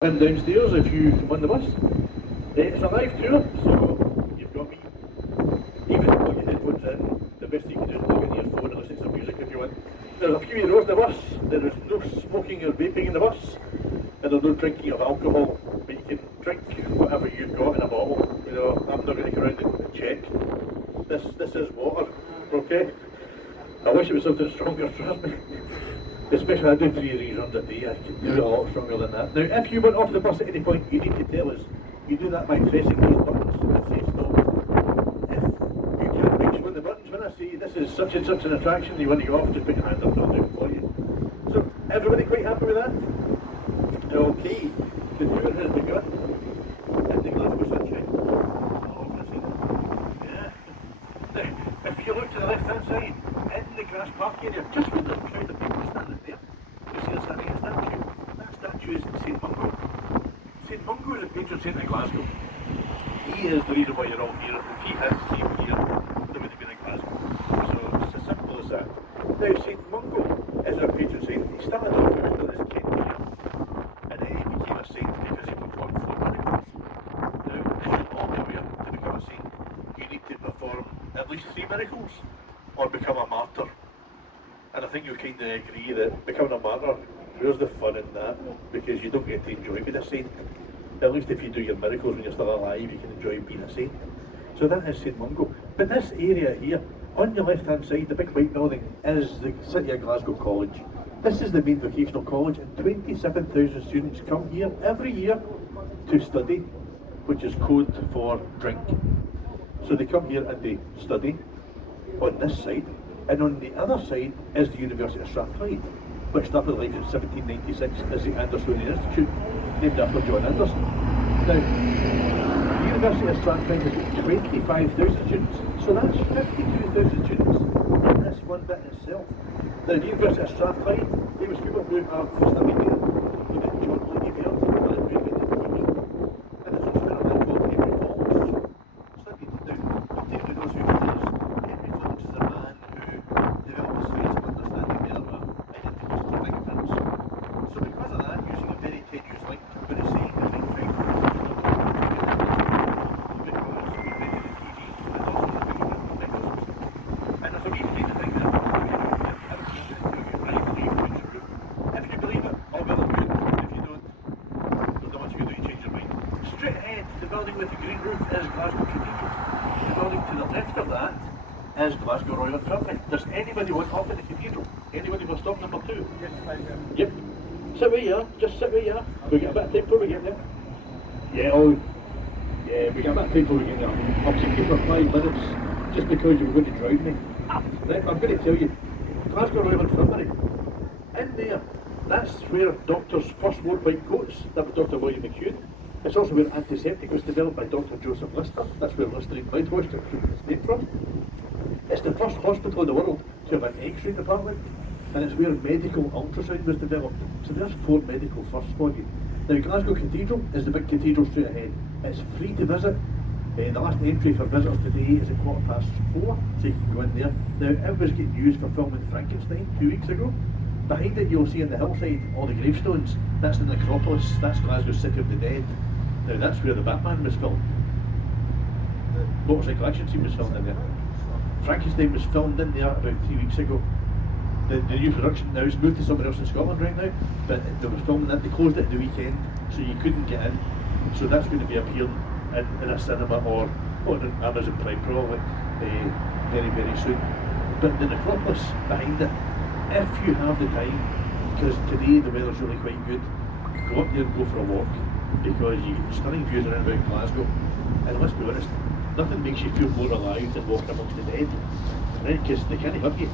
And downstairs if you come on the bus. It's a live tour, so you've got me. Even if you plug your headphones in, the best you can do is plug in your phone and listen to some music if you want. There's a few rows in the bus. There is no smoking or vaping in the bus, and there's no drinking of alcohol. But you can drink whatever you've got in a bottle. You know, I'm not going to go around and check. This is water, okay? I wish it was something stronger, trust me. Especially I do 3 runs a day, I can do it a lot stronger than that. Now, if you went off the bus at any point, you need to tell us. You do that by pressing those buttons that say stop. If you can't reach one of the buttons, when I say this is such and such an attraction, you want to go off, just put your hand up and I'll do it for you. So, everybody quite happy with that? Okay, the tour has begun. And the Glasgow sunshine. Oh, can I see that? Yeah. Now, if you look to the left hand side, in the grass park area, just where the crowd of people standing there, you see a statue. That statue is St Mungo. St Mungo is a patron saint of Glasgow. He is the reason why you're all here. If he hadn't seen here, there would have been in Glasgow. So it's as simple as that. Now St Mungo is our patron saint. He started off as a kid here, and then he became a saint because he performed 4 miracles. Now, as you're all aware, to become a saint, you need to perform at least 3 miracles or become a martyr. And I think you'll kind of agree that becoming a martyr, where's the fun in that? Because you don't get to enjoy being a saint. At least if you do your miracles when you're still alive, you can enjoy being a saint. So that is St Mungo. But this area here, on your left hand side, the big white building, is the City of Glasgow College. This is the main vocational college, and 27,000 students come here every year to study, which is code for drink. So they come here and they study on this side, and on the other side is the University of Strathclyde, which started life in 1796 as the Andersonian Institute, named after John Anderson. Now, the University of Strathclyde has got 25,000 students, so that's 52,000 students in this one bit itself. Now, the University of Strathclyde, famous people who have studied there, look at John Lady Baird, and it's also been a man called Henry Fox. Studied. Now, update for those who know this, Henry Fox is a man who developed his ways of understanding the other identities of fingerprints. So because of that, using a very tenuous link, I'm going to say the thing fingerprint because we read in the TV and also the fingerprint mechanisms. And there's a wee kind of thing that I believe to be true. If you believe it, all well and good. If you don't, there's not much you can do to change your mind. Straight ahead, the building with the green roof is Glasgow Cathedral. The building to the left of that is Glasgow Royal Infirmary. Does anybody want off in the cathedral? Anybody want stop number 2? Yes, I do. Yep. Sit where you are. Just sit where you are. We get a bit of time before we get there. Yeah, yeah, we get a bit of time before we get there. I'll keep you for 5 minutes just because you're going to drown me. Right, I'm going to tell you. Glasgow Royal Infirmary. In there, that's where doctors first wore white coats. That was Dr. William McHugh. It's also where antiseptic was developed by Dr. Joseph Lister. That's where Listerine mouthwash took its name from. It's the first hospital in the world to have an X-ray department, and it's where medical ultrasound was developed. So there's 4 medical firsts for you. Now, Glasgow Cathedral is the big cathedral straight ahead. It's free to visit. The last entry for visitors today is at 4:15, so you can go in there. Now, it was getting used for filming Frankenstein 2 weeks ago. Behind it, you'll see on the hillside all the gravestones. That's the necropolis. That's Glasgow's City of the Dead. Now, that's where the Batman was filmed. The motorcycle action scene was filmed in there. Frankenstein was filmed in there about 3 weeks ago. The new production now is moved to somewhere else in Scotland right now, but they were filming that. They closed it at the weekend, so you couldn't get in. So that's going to be appearing in a cinema or on Amazon Prime probably very, very soon. But the necropolis behind it, if you have the time, because today the weather's really quite good, go up there and go for a walk, because you get stunning views around about Glasgow. And let's be honest, nothing makes you feel more alive than walking amongst the dead, right? Because they can't hurt you.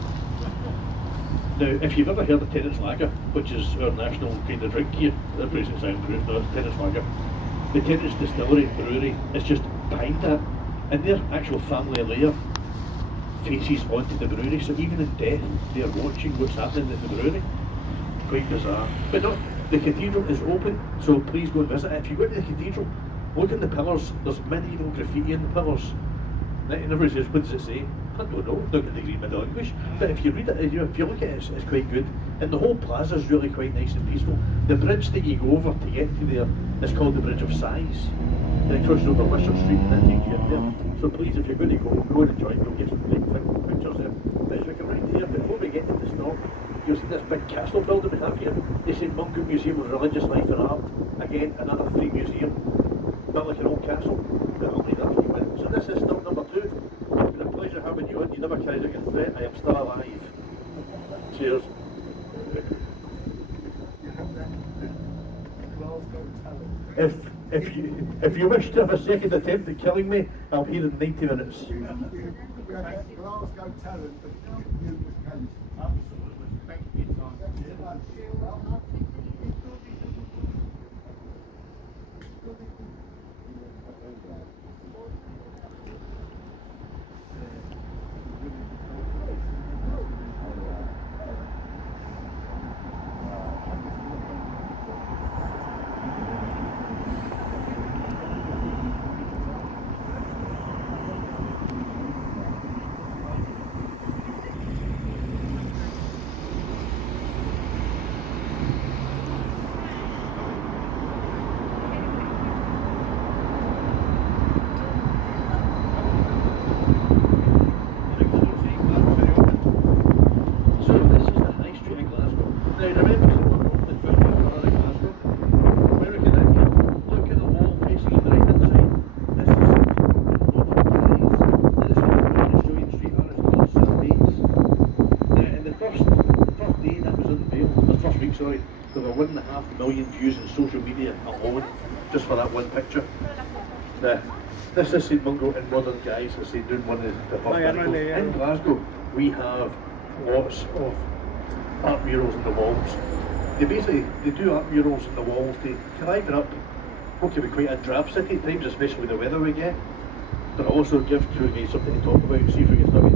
Now, if you've ever heard of Tennant's Lager, which is our national kind of drink here, that place in Sound Brew, no, it's Tennant's Lager. The Tennant's Distillery and Brewery is just behind that, and their actual family layer faces onto the brewery, so even in death, they're watching what's happening in the brewery. Quite bizarre. But no, the cathedral is open, so please go and visit it. If you go to the cathedral, look at the pillars. There's medieval graffiti in the pillars. Right, and everybody says, what does it say? I don't know, not got the degree in middle English, but if you read it, if you look at it, it's quite good. And the whole plaza is really quite nice and peaceful. The bridge that you go over to get to there is called the Bridge of Sighs. And it crosses over Wisher Street and that takes you in there. So please, if you're going to go and enjoy it, you'll get some great pictures there. But as we come right here, before we get to the stop, you'll see this big castle building we have here. The St Mungo Museum of Religious Life and Art. Again, another free museum. Built like an old castle, but I'll leave that for you in. So this is stop number 2. It's been a pleasure having you on. You never carried out your threat. I am still alive. Cheers. If you wish to have a second attempt at killing me, I'll hear in 90 minutes. Glasgow talent, but you can. Absolutely. Thank you. So this is the High Street in Glasgow. Now remember, the film in Glasgow. Where we can look at the wall facing on the right hand side. This is and this is the Australian street art. It's called Sundays. And the first day that was unveiled, the first week, sorry, there were 1.5 million views on social media alone, just for that one picture. This is St Mungo in modern guise, as they doing one of the first miracles. In Glasgow, we have lots of art murals on the walls. They do art murals on the walls to liven up what can be quite a drab city at times, especially with the weather we get, but also give tour guides something to talk about, see if we can start